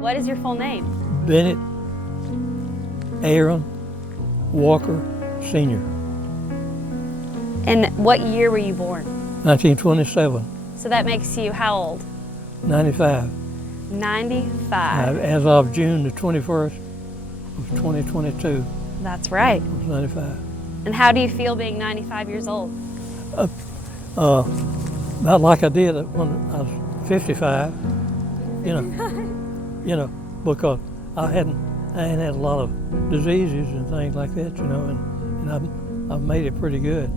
What is your full name? Bennett Aaron Walker Sr. And what year were you born? 1927, So that makes you how old? 95. 95. As of June the 21st of 2022, That's right. I was 95. And how do you feel being 95 years old? Not like I did when I was 55, because I hadn't had a lot of diseases and things like that, and I've made it pretty good.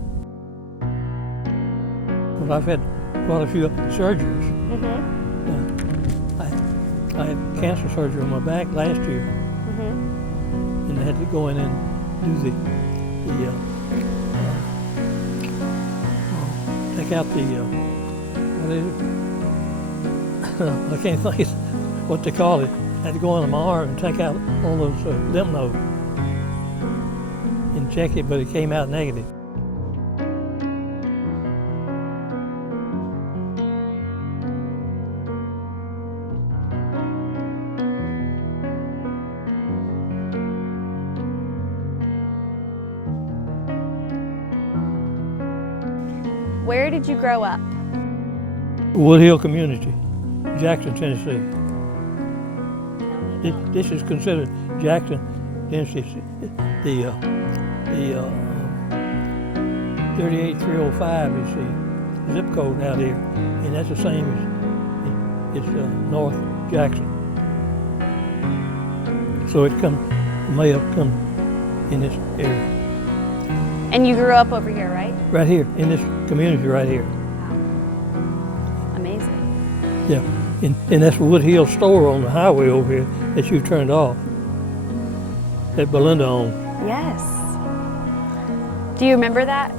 But I've had quite a few surgeries. I had cancer surgery on my back last year, and I had to go in and do take out the what is it? I can't think what they call it. I had to go into my arm and take out all those lymph nodes and check it, but it came out negative. Where did you grow up? Wood Hill Community, Jackson, Tennessee. This is considered Jackson, Tennessee, the 38305 is the zip code out here, and that's the same as North Jackson. So it may have come in this area. And you grew up over here, right? Right here, in this community right here. Wow. Amazing. Yeah, and that's Wood Hill store on the highway over here that you turned off, that Belinda owned. Yes. Do you remember that,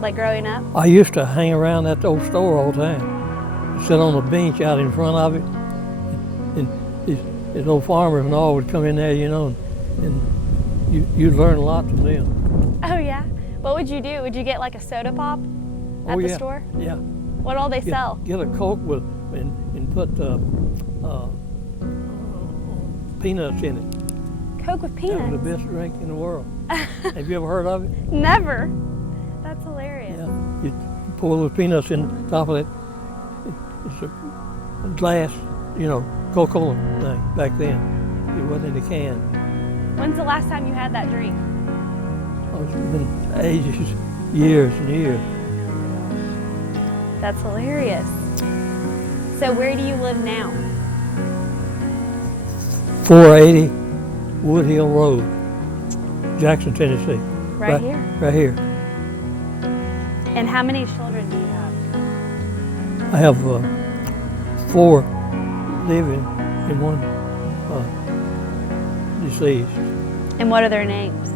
like growing up? I used to hang around that old store all the time, sit on a bench out in front of it, and these old farmers and all would come in there, and you'd learn a lot from them. Oh yeah? What would you do? Would you get like a soda pop at the store? Yeah. What all they sell? Get a Coke and put peanuts in it. Coke with peanuts? That was the best drink in the world. Have you ever heard of it? Never. That's hilarious. Yeah. You pour those peanuts in the top of it. It's a glass, Coca-Cola thing back then. It wasn't in a can. When's the last time you had that drink? Oh, it's been ages, years and years. That's hilarious. So where do you live now? 480 Wood Hill Road, Jackson, Tennessee. Right here? Right here. And how many children do you have? I have 4 living and 1 deceased. And what are their names?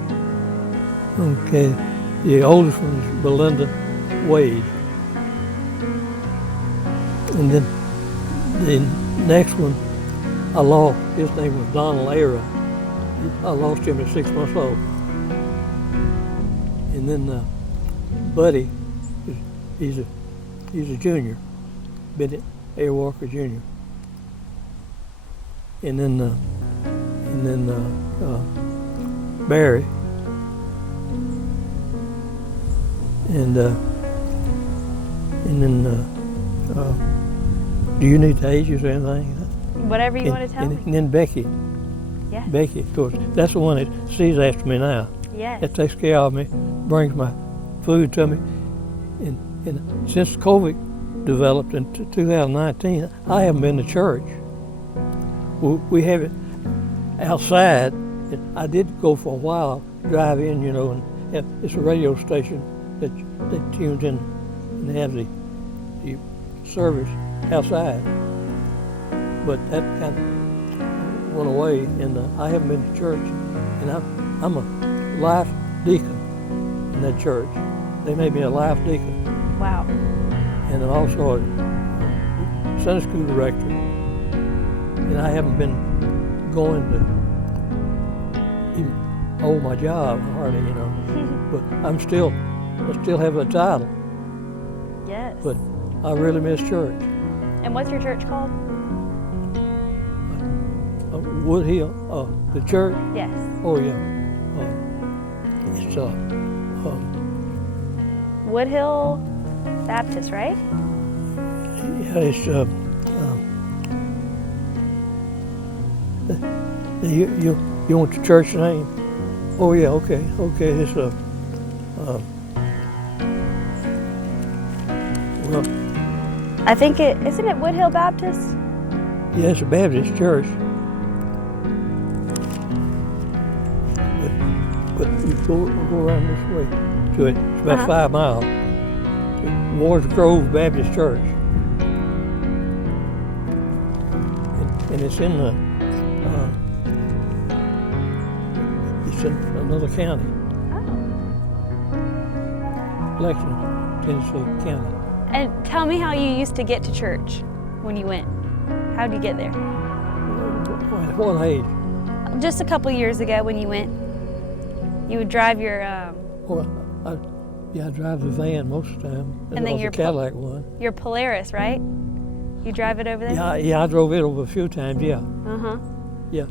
Okay, the oldest one is Belinda Wade. And then the next one, I lost, his name was Donald Era. I lost him at 6 months old. And then Buddy, he's a junior, Bennett A. Walker Jr. And then Barry. And then do you need the ages or anything? Whatever you want to tell me. And then Becky. Yes. Becky, of course. That's the one that sees after me now. Yes. That takes care of me, brings my food to me. And since COVID developed in 2019, I haven't been to church. We have it outside. And I did go for a while, drive in, and it's a radio station that tunes in and they have the service outside. But that kind of went away, and I haven't been to church. And I'm a life deacon in that church. They made me a life deacon. Wow. And I'm also a Sunday school director. And I haven't been going to even hold my job hardly, But I still have a title. Yes. But I really miss church. And what's your church called? Wood Hill, the church. Yes. Oh yeah. It's Woodhill Baptist, right? yeah, it's you want the church name? Oh yeah, okay. It's well, I think isn't it Woodhill Baptist? yeah, it's a Baptist church. But you go around this way to it. It's about 5 miles. To Wards Grove Baptist Church, and it's in another county, Oh. Lexington, Tennessee County. And tell me how you used to get to church when you went. How did you get there? What age? Just a couple years ago when you went. You would drive your. Well, I drive the van most of the time. And then your Cadillac one. Your Polaris, right? You drive it over there? Yeah, I drove it over a few times. Yeah. Yeah.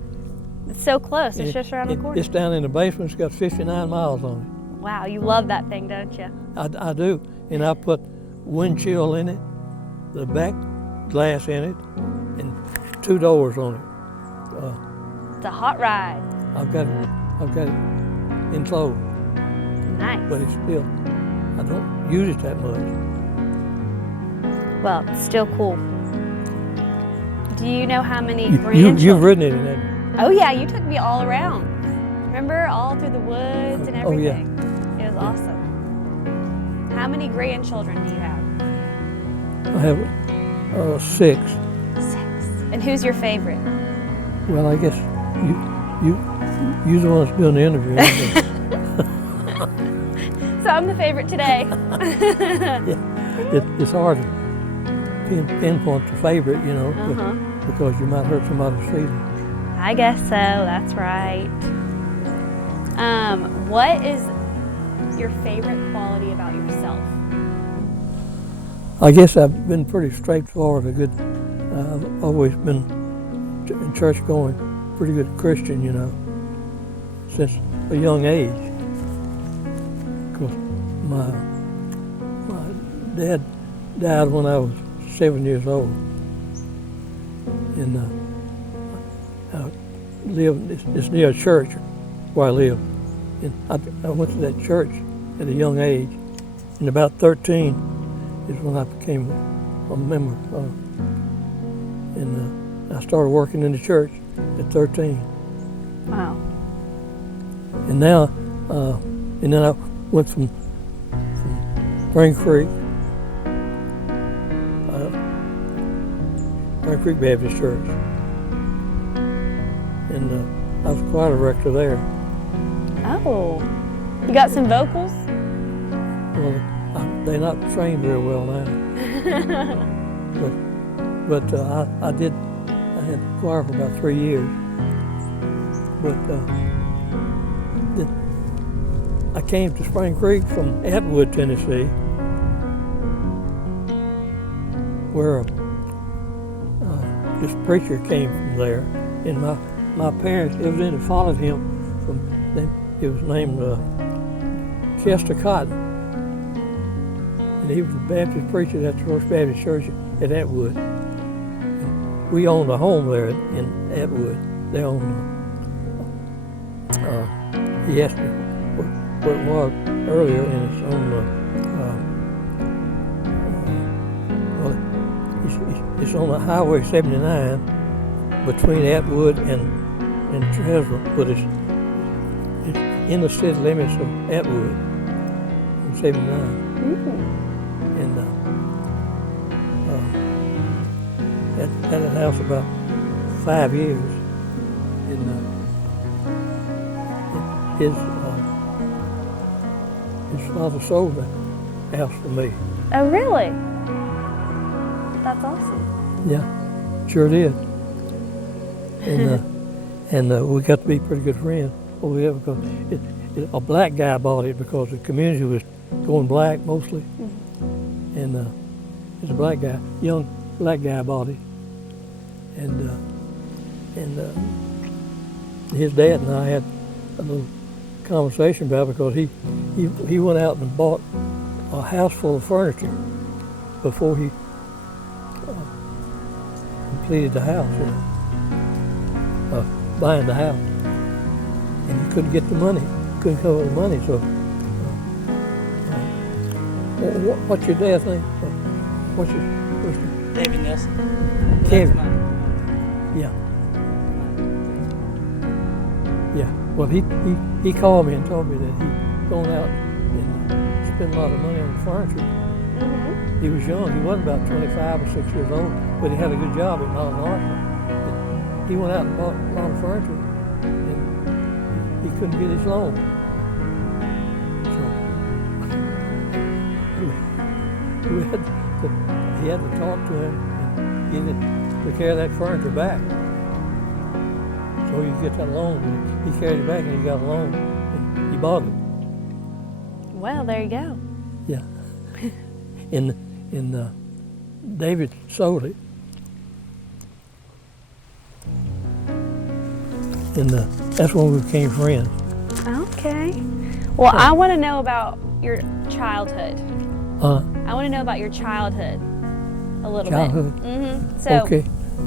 It's so close. It's just around the corner. It's down in the basement. It's got 59 miles on Wow, you love that thing, don't you? it. I do, and I put wind chill in it, the back glass in it, and 2 doors on it. It's a hot ride. I've got it enclosed, Nice. but it's still, I don't use it that much. Well, it's still cool. Do you know how many grandchildren? You've ridden it in that. Oh yeah, you took me all around. Remember, all through the woods and Oh, yeah. everything. It was awesome. How many grandchildren do you have? I have 6. 6. And who's your favorite? Well, I guess you're the one that's doing the interview. So I'm the favorite today. It's hard to pinpoint the favorite, because you might hurt somebody's feelings. I guess so, that's right. What is your favorite quality about yourself? I guess I've been pretty straightforward, I've always been in church going, pretty good Christian, since a young age. Because my dad died when I was 7 years old. And I lived, it's near a church where I live. And I went to that church at a young age. And about 13 is when I became a member. And I started working in the church at 13. Wow. And now, and then I went from Spring Creek Baptist Church. And I was choir director there. Oh, you got some vocals? Well, they're not trained very well now. but I had choir for about 3 years. But I came to Spring Creek from Atwood, Tennessee, where this preacher came from there, and my parents evidently followed him from. He was named Chester Cotton, and he was a Baptist preacher at the First Baptist Church at Atwood. And we owned a home there in Atwood. They owned. He asked me what it was earlier, and it's on it's on the Highway 79 between Atwood and Tresville, but it's in the city limits of Atwood on 79. And had a house about 5 years. And his father sold that house for me. Oh, really? That's awesome. Yeah, sure did. And we got to be pretty good friends over there because a black guy bought it because the community was going black mostly. And it's a black guy, young black guy bought it. And and his dad and I had a little conversation about it because he went out and bought a house full of furniture before he completed the house, buying the house, and he couldn't get the money, couldn't come up with the money. So, what's your dad's name? What's your first name? David Nelson. Kevin. Yeah. Yeah. Well, he called me and told me that he'd gone out and spent a lot of money on furniture. He was young. He wasn't about 25 or 6 years old, but he had a good job at Mount Arthur. He went out and bought a lot of furniture, and he couldn't get his loan. So he had to talk to him and get it, to carry that furniture back. So he could get that loan. He carried it back and he got a loan, and he bought it. Well, there you go. Yeah. And David sold it. And that's when we became friends. Okay. Well, I want to know about your childhood. Uh, I want to know about your childhood a little Childhood? bit. So,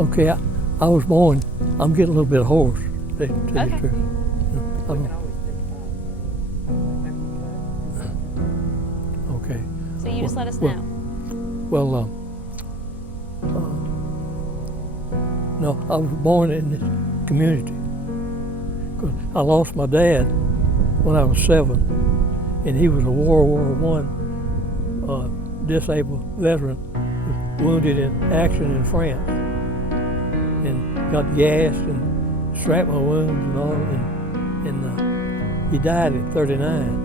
Okay. I was born. I'm getting a little bit hoarse. To tell you the Okay. truth. I don't- Okay. so you just let us well- know. Well, no, I was born in this community. 'Cause I lost my dad when I was 7, and he was a World War I disabled veteran, wounded in action in France, and got gassed and shrapnel wounds and all, and he died at 39.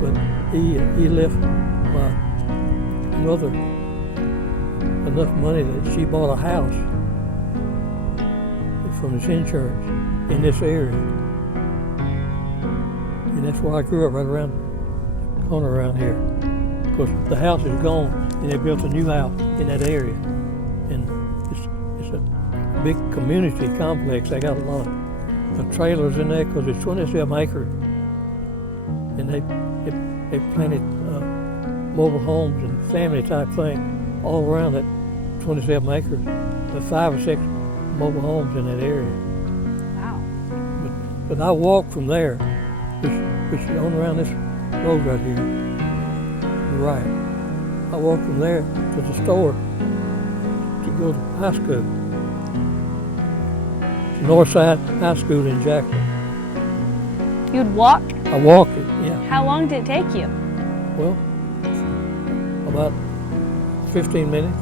But he left my mother enough money that she bought a house from his insurance in this area. And that's where I grew up, right around the corner around here. Of course, the house is gone, and they built a new house in that area. And it's a big community complex. They got a lot of trailers in there because it's 27 acres. And they planted mobile homes and family type thing all around that 27 acres. There's 5 or 6 mobile homes in that area. Wow. But I walked from there, which is on around this road right here. Right. I walked from there to the store to go to high school. Northside High School in Jackson. You'd walk? I walked it, yeah. How long did it take you? Well, about 15 minutes.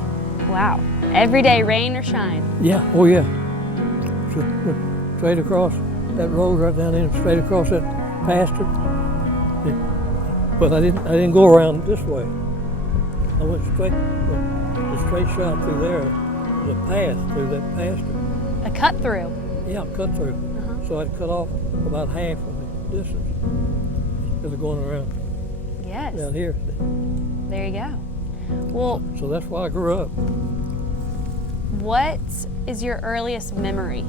Wow. Every day, rain or shine? Yeah, oh yeah. Straight across that road right down there, straight across that pasture. But I didn't go around this way. I went straight, the straight shot through there, the path through that pasture. A cut through? Yeah, cut through. So I'd cut off about half of the distance instead of going around Yes. down here. There you go. Well, So that's why I grew up. what is your earliest memory?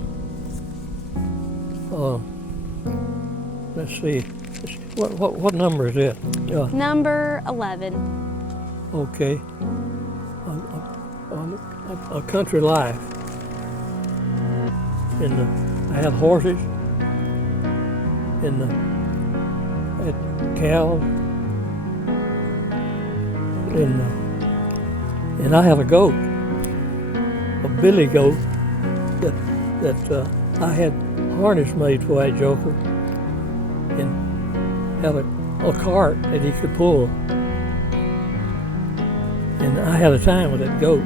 Let's see. What number is it? Number 11. Okay. A country life. I had horses, and I had cows, and I had a goat, a billy goat that I had harness made for that joker, and had a cart that he could pull. And I had a time with that goat,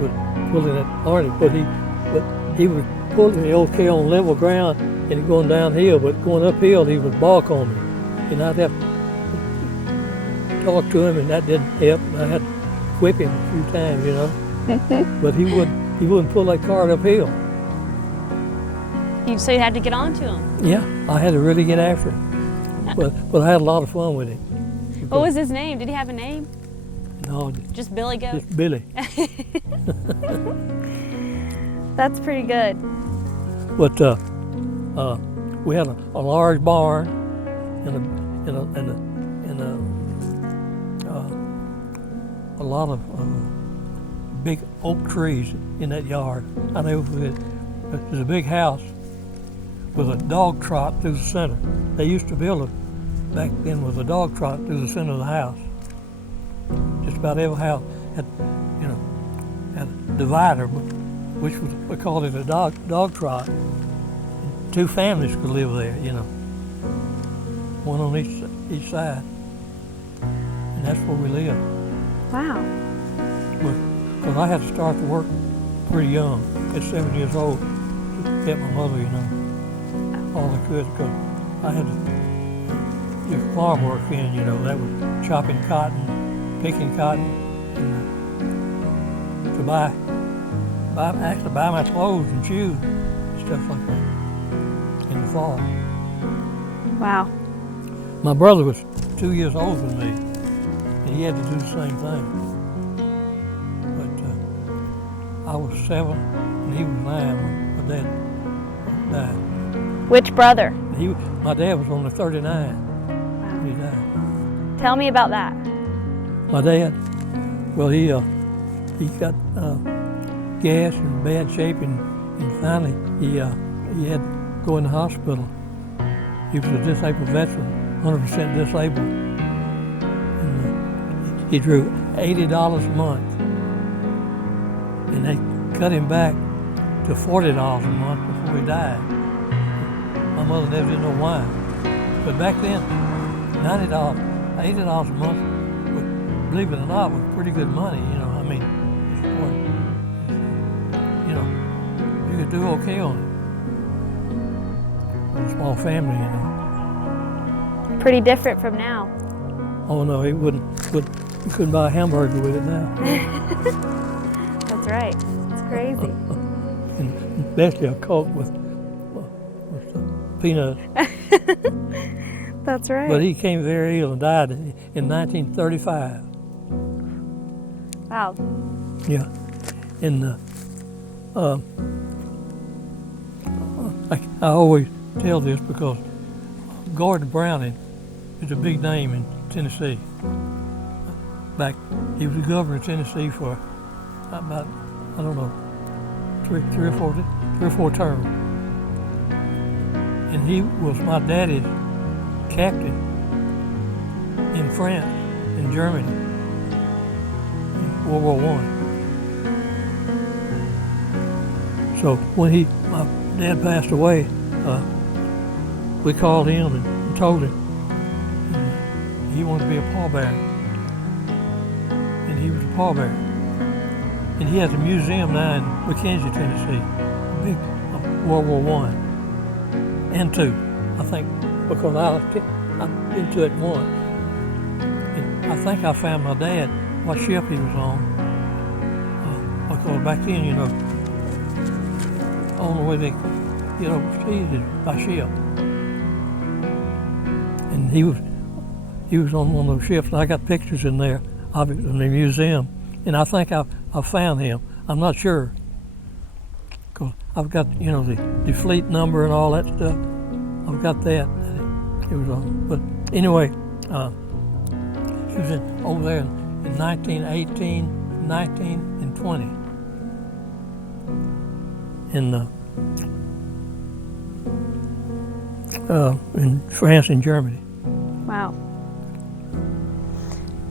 with pulling that harness, but he would pull me okay on level ground and going downhill, but going uphill he would balk on me. And I'd have to talk to him, and that didn't help. I had to whip him a few times, you know. But he wouldn't pull that cart uphill. So you had to get onto him. Yeah, I had to really get after him. But I had a lot of fun with him. What was his name? Did he have a name? No, Just Billy Goat? just Billy. That's pretty good. But we had a large barn and a lot of big oak trees in that yard. I know there's a big house with a dog trot through the center. They used to build it back then with a dog trot through the center of the house. Just about every house had a divider, which was, we called it a dog trot. And 2 families could live there, one on each side, and that's where we lived. Wow. Because I had to start to work pretty young, at 7 years old, to help my mother, all I could, because I had to do farm work in, that was chopping cotton, picking cotton, and to buy my clothes and shoes, and stuff like that, in the fall. Wow. My brother was 2 years older than me, and he had to do the same thing. But I was 7, and he was 9 when my dad died. Which brother? My dad was only 39 when he died. Tell me about that. My dad, well, he got gas in bad shape, and finally he had to go in the hospital. He was a disabled veteran, 100% disabled. And he drew $80 a month, and they cut him back to $40 a month before he died. My mother never did know why. But back then, $90, $80 a month, believe it or not, was pretty good money. You could do okay on it. With a small family, Pretty different from now. Oh no, you couldn't buy a hamburger with it now. That's right. It's crazy. And especially a Coke with peanuts. That's right. But he became very ill and died in 1935. Wow. Yeah. And I always tell this because Gordon Browning is a big name in Tennessee. He was the governor of Tennessee for about, I don't know, three or four terms. And he was my daddy's captain in France and Germany in World War I. So when my dad passed away, we called him and told him he wanted to be a pallbearer. And he was a pallbearer. And he has a museum now in McKenzie, Tennessee, big World War I and II, I think, because I've been to it once. And I think I found my dad, what ship he was on, because back then, the only way they could get overseas is by ship. And he was on one of those ships, and I got pictures in there of it in the museum. And I think I found him. I'm not sure, because I've got the fleet number and all that stuff. I've got that. It was on. But anyway, he was over there in 1918, 19, and 20. In France and Germany. Wow.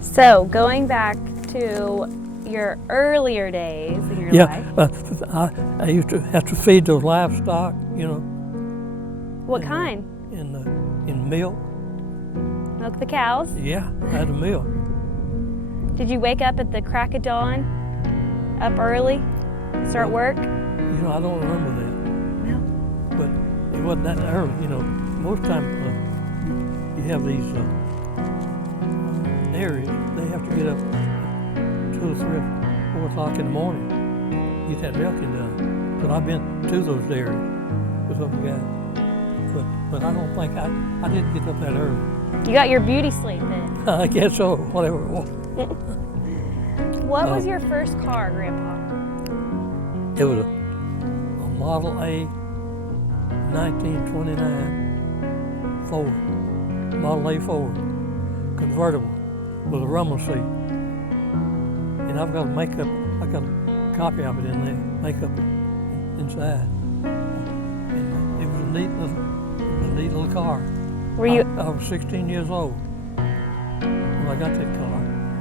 So going back to your earlier days in your life. I used to have to feed those livestock, What kind? In milk. Milk the cows? Yeah, I had a milk. Did you wake up at the crack of dawn? Up early? Start work? I don't remember that. No. But it wasn't that early, Most times you have these areas, they have to get up 2 or 3 or 4 o'clock in the morning, get that milking done. But I've been to those areas with other guys. But I don't think I didn't get up that early. You got your beauty sleep then? I guess so, whatever it was. What was your first car, Grandpa? It was a Model A 1929 Ford, Model A Ford, convertible with a rumble seat. And I've got a copy of it in there, makeup inside. And it was a neat little car. Were you? I was 16 years old when I got that car.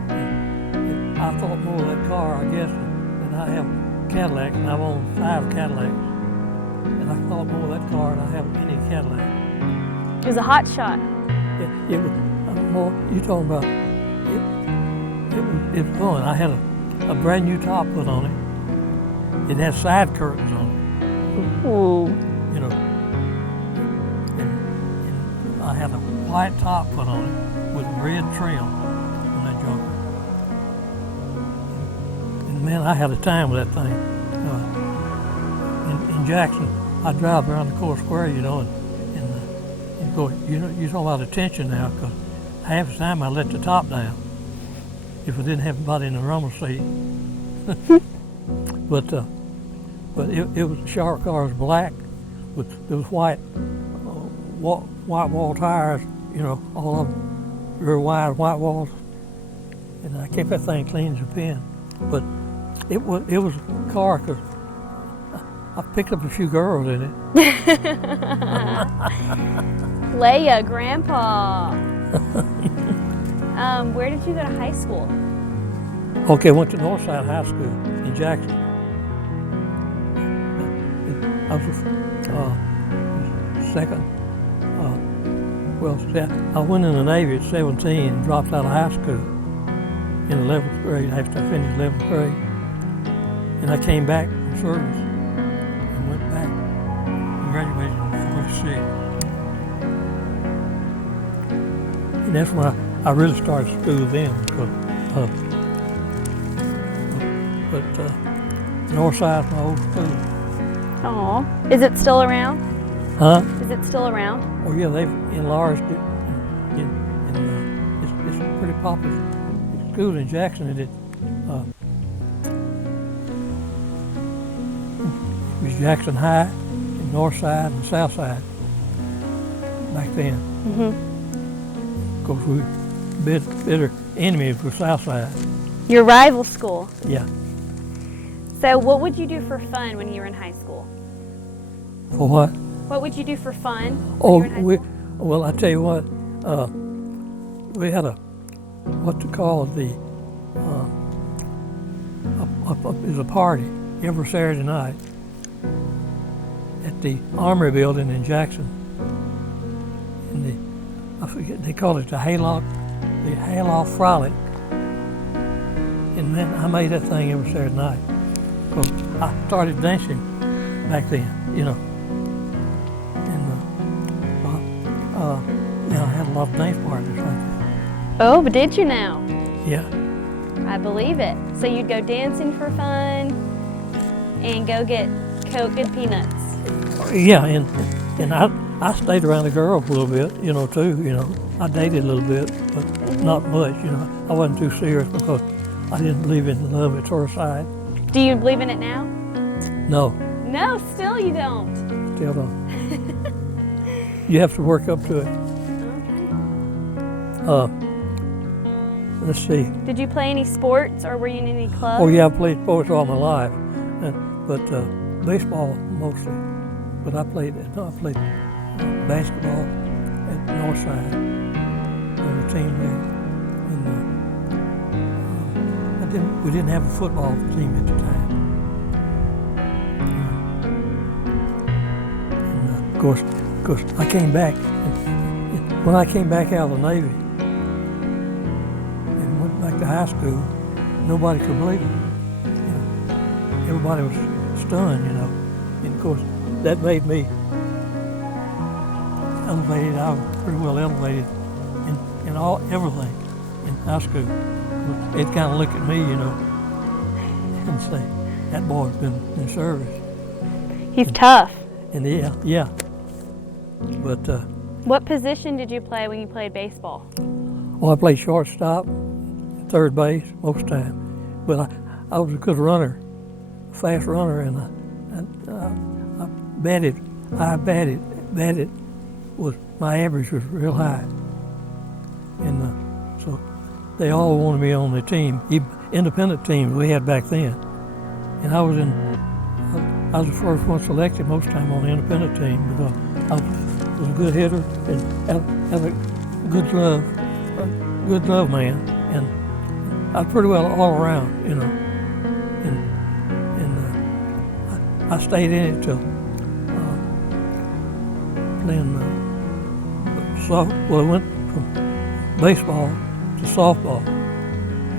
And I thought more of that car, I guess, than I have Cadillac, and I've owned 5 Cadillacs. And I thought more of that car than I have any Cadillac. It was a hot shot. It was more. You talking about? It was fun. I had a brand new top put on it. It had side curtains on it. Ooh. You know. And I had a white top put on it with red trim on that joker. And man, I had a time with that thing. In Jackson, I drive around the Core Square, you know, and go, you know, you're talking about attention now, because half the time I let the top down if I didn't have anybody in the rumble seat. but it was a sharp car. It was black with there was white wall tires, you know, all of them real wide white walls, and I kept that thing clean as a pin. But it was a car because I picked up a few girls in it. Leia, Grandpa. Where did you go to high school? Okay, I went to Northside High School in Jackson. I was second. I went in the Navy at 17 and dropped out of high school in 11th grade after I finished 11th grade. And I came back from service and went back and graduated in 46. And that's when I really started school then, because Northside's my old school. Aw. Is it still around? Huh? Is it still around? Oh yeah, they've enlarged it. It's a pretty popular school in Jackson. It was Jackson High, and Northside and Southside back then. Mm-hmm. Of course, we were bitter enemies with Southside. Your rival school. Yeah. So what would you do for fun when you were in high school? For what? What would you do for fun when Oh, you were in high school? well, I tell you what, we had it was a party every Saturday night at the Armory Building in Jackson. I forget, they called it the Hayloft Frolic. And then I made that thing every Saturday night. Because I started dancing back then, you know. And I had a lot of dance partners like that. Oh, but did you now? Yeah. I believe it. So you'd go dancing for fun and go get Coke and peanuts. Yeah, and I stayed around the girls a little bit, you know, too, you know. I dated a little bit, but not much, you know. I wasn't too serious because I didn't believe in love at first sight. Do you believe in it now? No, No, still you don't. still don't. You have to work up to it. Okay. Let's see. Did you play any sports or were you in any clubs? Oh yeah, I played sports all my life, but baseball mostly. But I played basketball at Northside on the team there, and we didn't have a football team at the time. And of course, I came back. When I came back out of the Navy and went back to high school, nobody could believe it. You know, everybody was stunned, you know. And of course, that made me elevated. I was pretty well elevated in everything in high school. They'd kind of look at me, you know, and say, "That boy's been in service." He's tough. And yeah. But What position did you play when you played baseball? I played shortstop, third base most of the time. but I was a good runner, fast runner, and I batted. My average was real high, and so they all wanted me on the team, even independent teams we had back then. And I was the first one selected most time on the independent team because I was a good hitter and had a good glove man, and I was pretty well all around, you know. And I stayed in it till playing I went from baseball to softball,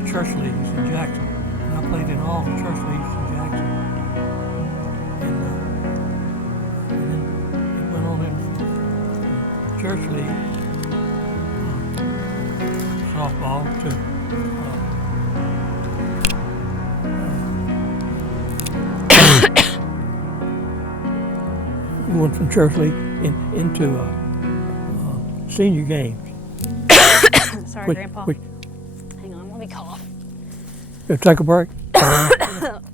the church leagues in Jackson. And I played in all the church leagues in Jackson. And then it went on in church league, softball to going from church league into senior games. Sorry, Grandpa. Hang on, let me cough. Take a break.